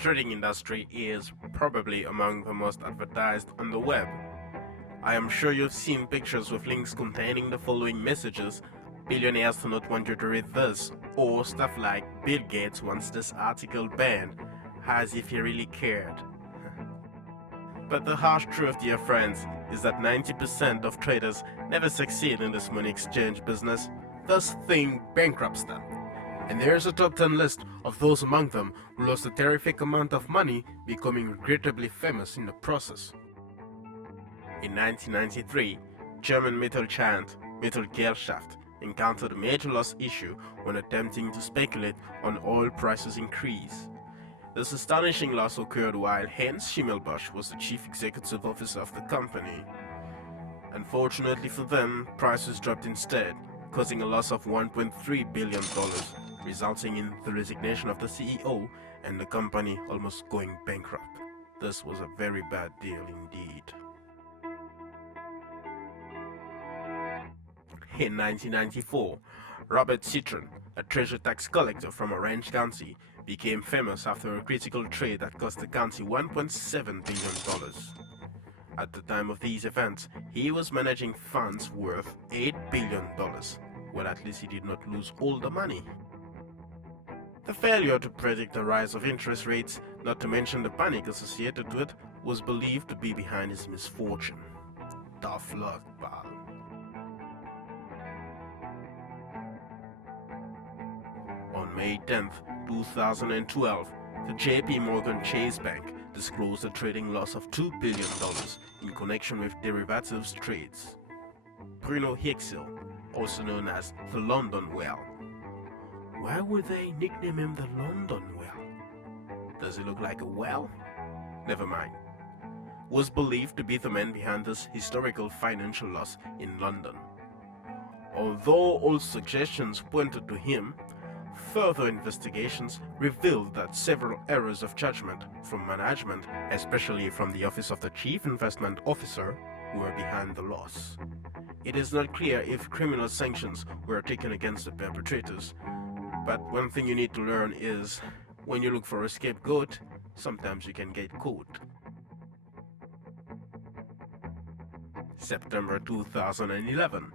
trading industry is probably among the most advertised on the web. I am sure you've seen pictures with links containing the following messages: billionaires do not want you to read this, or stuff like Bill Gates wants this article banned, as if he really cared. But the harsh truth, dear friends, is that 90% of traders never succeed in this money exchange business. This thing bankrupts them. And there's a top 10 list of those among them who lost a terrific amount of money, becoming regrettably famous in the process. In 1993, German metal giant Mettalgelschaft encountered a major loss issue when attempting to speculate on oil prices increase. This astonishing loss occurred while Hans Schimmelbusch was the chief executive officer of the company. Unfortunately for them, prices dropped instead, causing a loss of $1.3 billion, resulting in the resignation of the CEO and the company almost going bankrupt. This was a very bad deal indeed. In 1994, Robert Citron, a treasure tax collector from Orange County, became famous after a critical trade that cost the county $1.7 billion. At the time of these events, he was managing funds worth $8 billion. Well, at least he did not lose all the money. The failure to predict the rise of interest rates, not to mention the panic associated with it, was believed to be behind his misfortune. Tough luck, pal. On May 10, 2012, the JP Morgan Chase Bank disclosed a trading loss of $2 billion in connection with derivatives trades. Bruno Iksil, also known as the London Whale. Why would they nickname him the London Whale? Does he look like a whale? Never mind. Was believed to be the man behind this historical financial loss in London. Although all suggestions pointed to him, further investigations revealed that several errors of judgment from management, especially from the office of the Chief Investment Officer, were behind the loss. It is not clear if criminal sanctions were taken against the perpetrators, but one thing you need to learn is, when you look for a scapegoat, sometimes you can get caught. September 2011.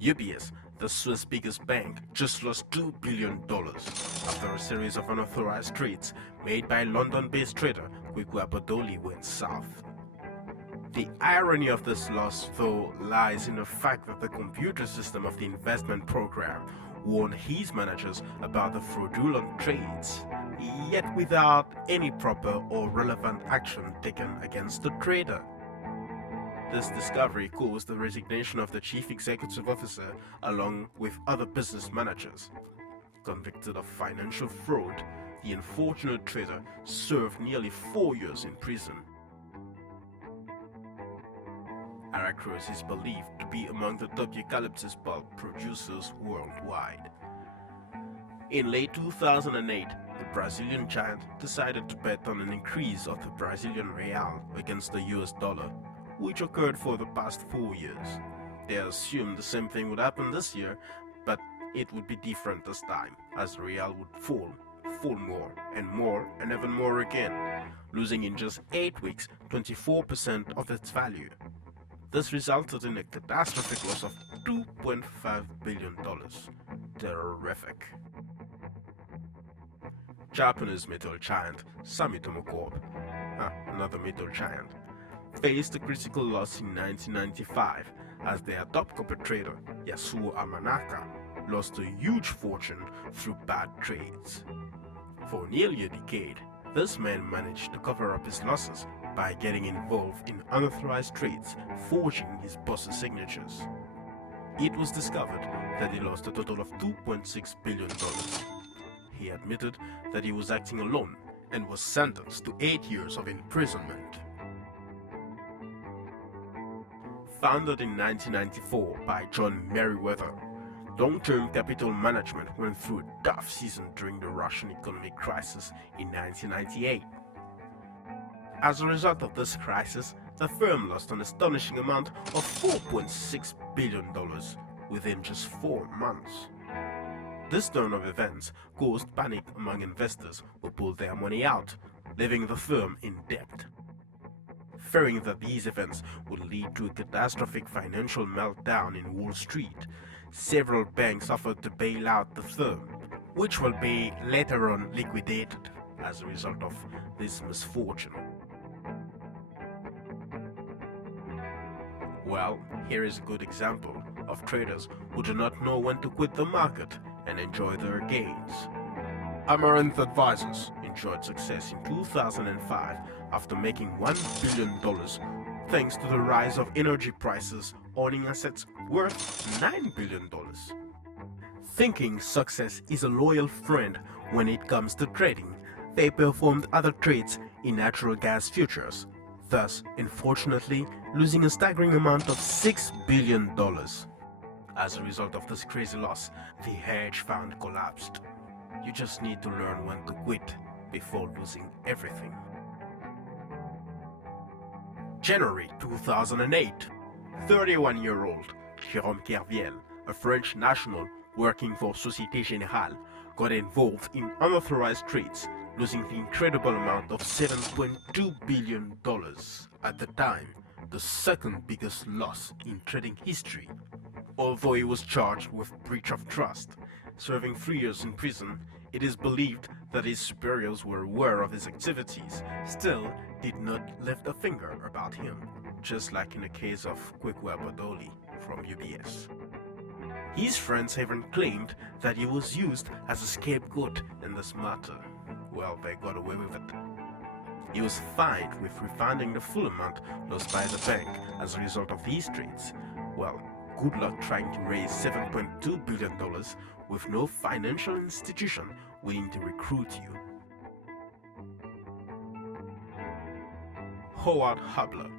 UBS, the Swiss biggest bank, just lost $2 billion after a series of unauthorized trades made by London-based trader Kweku Abodoli went south. The irony of this loss, though, lies in the fact that the computer system of the investment program warned his managers about the fraudulent trades, yet without any proper or relevant action taken against the trader. This discovery caused the resignation of the chief executive officer along with other business managers. Convicted of financial fraud, the unfortunate trader served nearly 4 years in prison. Aracruz is believed to be among the top eucalyptus pulp producers worldwide. In late 2008, the Brazilian giant decided to bet on an increase of the Brazilian real against the US dollar, which occurred for the past 4 years. They assumed the same thing would happen this year, but it would be different this time, as the real would fall more, and even more again, losing in just 8 weeks 24% of its value. This resulted in a catastrophic loss of $2.5 billion. Terrific. Japanese metal giant Sumitomo Corp, another metal giant, faced a critical loss in 1995 as their top copper trader, Hasuo Hamanaka, lost a huge fortune through bad trades. For nearly a decade, this man managed to cover up his losses by getting involved in unauthorized trades, forging his boss's signatures. It was discovered that he lost a total of $2.6 billion. He admitted that he was acting alone and was sentenced to 8 years of imprisonment. Founded in 1994 by John Merrywheather, long-term capital management went through a tough season during the Russian economic crisis in 1998. As a result of this crisis, the firm lost an astonishing amount of $4.6 billion within just 4 months. This turn of events caused panic among investors who pulled their money out, leaving the firm in debt. Fearing that these events would lead to a catastrophic financial meltdown in Wall Street, several banks offered to bail out the firm, which will be later on liquidated as a result of this misfortune. Well, here is a good example of traders who do not know when to quit the market and enjoy their gains. Amaranth Advisors enjoyed success in 2005 after making $1 billion thanks to the rise of energy prices, owning assets worth $9 billion. Thinking success is a loyal friend when it comes to trading, they performed other trades in natural gas futures, thus, unfortunately, losing a staggering amount of $6 billion. As a result of this crazy loss, the hedge fund collapsed. You just need to learn when to quit before losing everything. January 2008, 31-year-old Jérôme Kerviel, a French national working for Société Générale, got involved in unauthorized trades, losing the incredible amount of $7.2 billion. At the time, the second biggest loss in trading history. Although he was charged with breach of trust, serving 3 years in prison, it is believed that his superiors were aware of his activities, still did not lift a finger about him, just like in the case of Kweku Abodoli from UBS. His friends even claimed that he was used as a scapegoat in this matter. Well, they got away with it. He was fined with refunding the full amount lost by the bank as a result of these trades. Well, good luck trying to raise $7.2 billion with no financial institution willing to recruit you. Howard Hubler,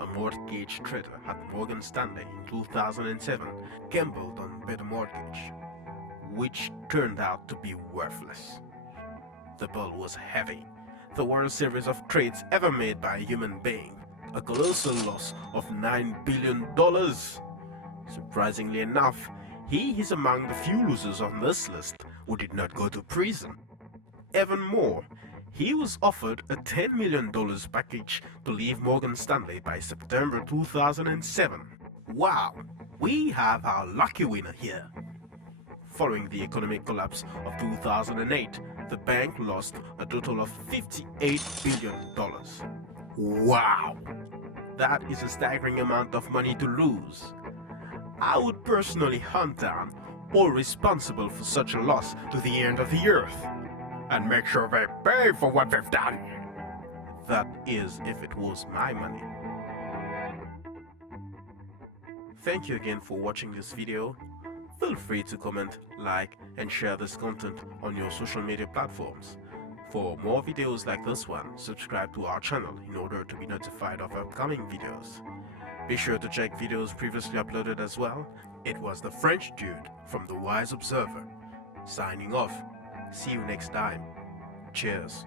a mortgage trader at Morgan Stanley in 2007, gambled on better mortgage, which turned out to be worthless. The bill was heavy, the worst series of trades ever made by a human being, a colossal loss of $9 billion. Surprisingly enough, he is among the few losers on this list who did not go to prison. Even more, he was offered a $10 million package to leave Morgan Stanley by September 2007. Wow, we have our lucky winner here. Following the economic collapse of 2008, the bank lost a total of $58 billion. Wow! That is a staggering amount of money to lose. I would personally hunt down all responsible for such a loss to the end of the earth and make sure they pay for what they've done. That is, if it was my money. Thank you again for watching this video. Feel free to comment, like, and share this content on your social media platforms. For more videos like this one, subscribe to our channel in order to be notified of upcoming videos. Be sure to check videos previously uploaded as well. It was the French dude from The Wise Observer, signing off. See you next time. Cheers.